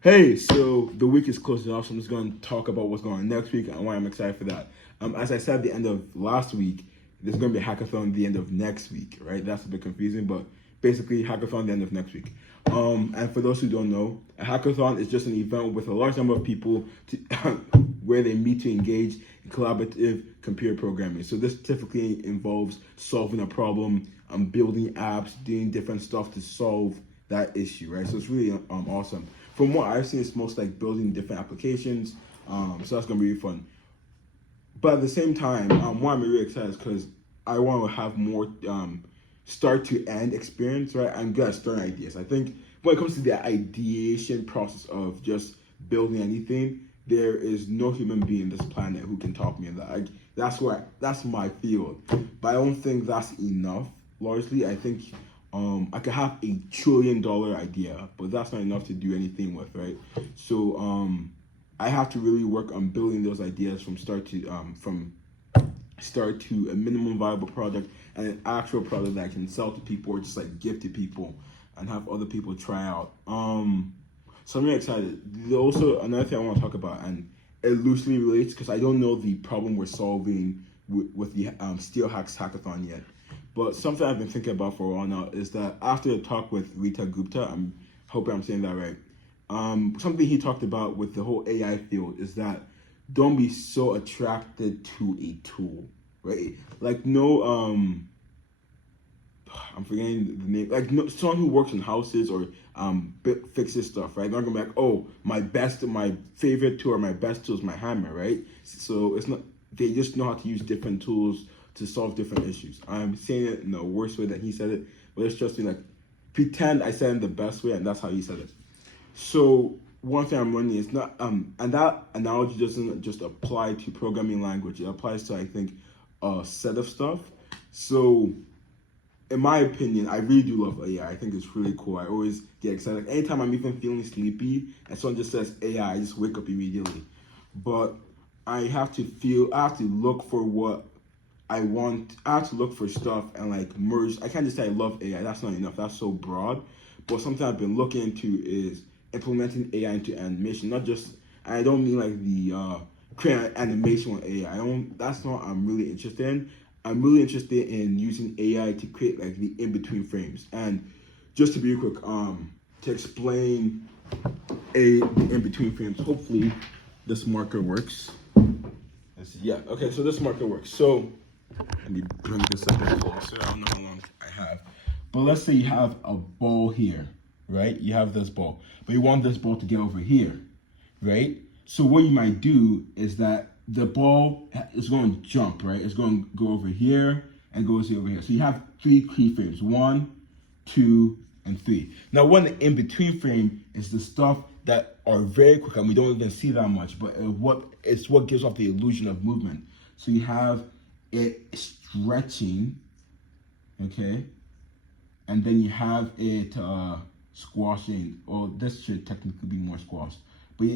Hey, so the week is closing off, so I'm just going to talk about what's going on next week and why I'm excited for that. As I said at the end of last week, there's going to be a hackathon at the end of next week, right? That's a bit confusing, but basically, hackathon at the end of next week. And for those who don't know, a hackathon is just an event with a large number of people to, where they meet to engage in collaborative computer programming. So this typically involves solving a problem, building apps, doing different stuff to solve that issue, right? So it's really awesome. From what I've seen, it's most like building different applications. So that's gonna be really fun. But at the same time, why I'm really excited is because I want to have more start to end experience, right? I'm good at starting ideas. I think when it comes to the ideation process of just building anything, there is no human being on this planet who can top me in that. That's my field. But I don't think that's enough. Largely, I think I could have $1 trillion idea, but that's not enough to do anything with, right? So I have to really work on building those ideas from start to a minimum viable product and an actual product that I can sell to people or just like give to people and have other people try out. So I'm really excited. There's also another thing I want to talk about, and it loosely relates because I don't know the problem we're solving with the Steel Hacks Hackathon yet. But something I've been thinking about for a while now is that after a talk with Rita Gupta, I'm hoping I'm saying that right. Something he talked about with the whole AI field is that don't be so attracted to a tool, right? Like no, I'm forgetting the name. Like no, someone who works in houses or fixes stuff, right? They're not gonna be like, oh, my favorite tool or my best tool is my hammer, right? So it's not. They just know how to use different tools to solve different issues. I'm saying it in the worst way that he said it, but it's just me like pretend I said it in the best way, and that's how he said it. So one thing I'm learning is not and that analogy doesn't just apply to programming language. It applies to I think a set of stuff. So in my opinion, I really do love AI. I think it's really cool. I always get excited. Like, anytime I'm even feeling sleepy and someone just says AI, I just wake up immediately. But I have to look for what I want. I have to look for stuff and like merge. I can't just say I love AI. That's not enough. That's so broad. But something I've been looking into is implementing AI into animation. Not just. I don't mean like the create animation with AI. I don't. That's not what I'm really interested in. I'm really interested in using AI to create like the in between frames. And just to be quick, to explain the in between frames. Hopefully, this marker works. Let's see. Yeah. Okay. So this marker works. So let me bring this up a bit closer. I don't know how long I have. But let's say you have a ball here, right? You have this ball, but you want this ball to get over here, right? So what you might do is that the ball is going to jump, right? It's going to go over here and goes over here. So you have three keyframes, 1, 2, and 3. Now, one in between frame is the stuff that are very quick and we don't even see that much, but it's what gives off the illusion of movement. So you have it stretching, okay, and then you have it squashing. Or this should technically be more squashed. But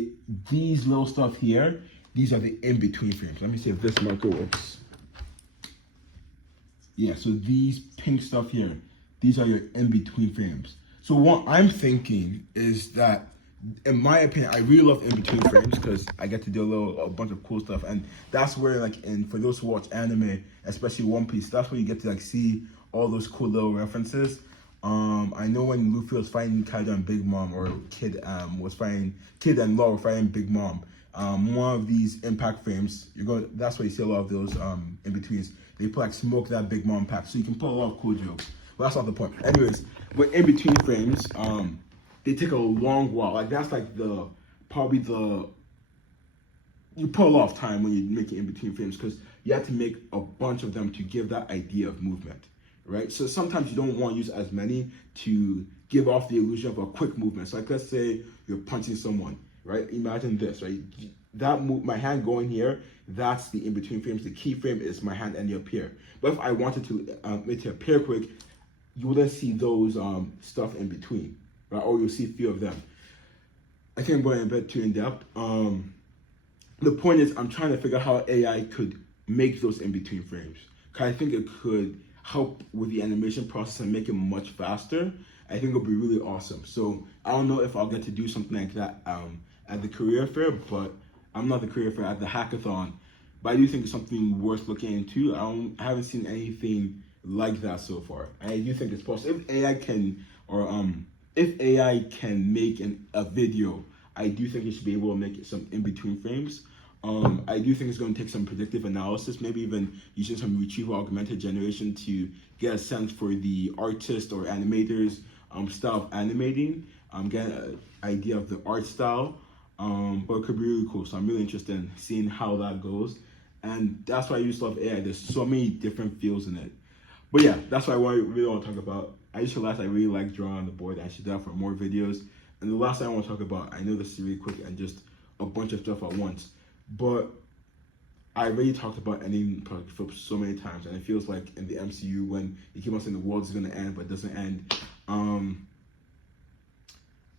these little stuff here, these are the in-between frames. Let me see if this marker works. Yeah, so these pink stuff here, these are your in-between frames. So what I'm thinking is that, in my opinion, I really love in-between frames because I get to do a bunch of cool stuff, and that's where like, and for those who watch anime, especially One Piece, that's where you get to like see all those cool little references. I know when Luffy was fighting Kaido and Big Mom, or Kid and Law were fighting Big Mom. One of these impact frames, that's where you see a lot of those in betweens. They put like smoke that Big Mom pack, so you can put a lot of cool jokes. But that's not the point. Anyways, but in between frames, they take a long while. Like that's like probably the you put a lot of time when you're making in between frames because you have to make a bunch of them to give that idea of movement, right? So sometimes you don't want to use as many to give off the illusion of a quick movement. So like let's say you're punching someone, right? Imagine this, right? My hand going here, that's the in between frames. The key frame is my hand ending up here. But if I wanted to make it appear quick, you wouldn't see those stuff in between, right? Or you'll see a few of them. I think I'm going a bit too in depth. The point is, I'm trying to figure out how AI could make those in between frames. Cause I think it could help with the animation process and make it much faster. I think it'll be really awesome. So I don't know if I'll get to do something like that at the career fair, but I'm not the career fair, at the hackathon. But I do think it's something worth looking into. I haven't seen anything like that so far. I do think it's possible. If AI can make a video, I do think it should be able to make some in between frames. I do think it's going to take some predictive analysis, maybe even using some retrieval augmented generation to get a sense for the artist or animator's style of animating, get an idea of the art style. But it could be really cool. So I'm really interested in seeing how that goes. And that's why I just love AI. There's so many different fields in it. But yeah, that's what I really want to talk about. I just realized I really like drawing on the board. I should do that for more videos. And the last thing I want to talk about, I know this is really quick and just a bunch of stuff at once, but I already talked about ending Project Flip so many times, and it feels like in the MCU when you keep on saying the world is going to end, but it doesn't end.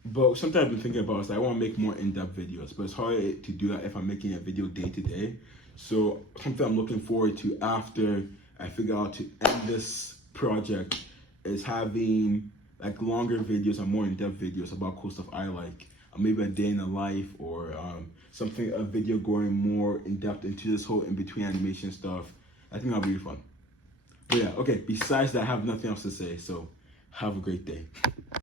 But something I've been thinking about is that I want to make more in-depth videos, but it's hard to do that if I'm making a video day to day. So something I'm looking forward to after I figure out to end this project is having like longer videos and more in-depth videos about cool stuff I like. Maybe a day in a life, or a video going more in-depth into this whole in-between animation stuff. I think that'll be fun. But yeah, okay, besides that, I have nothing else to say, so have a great day.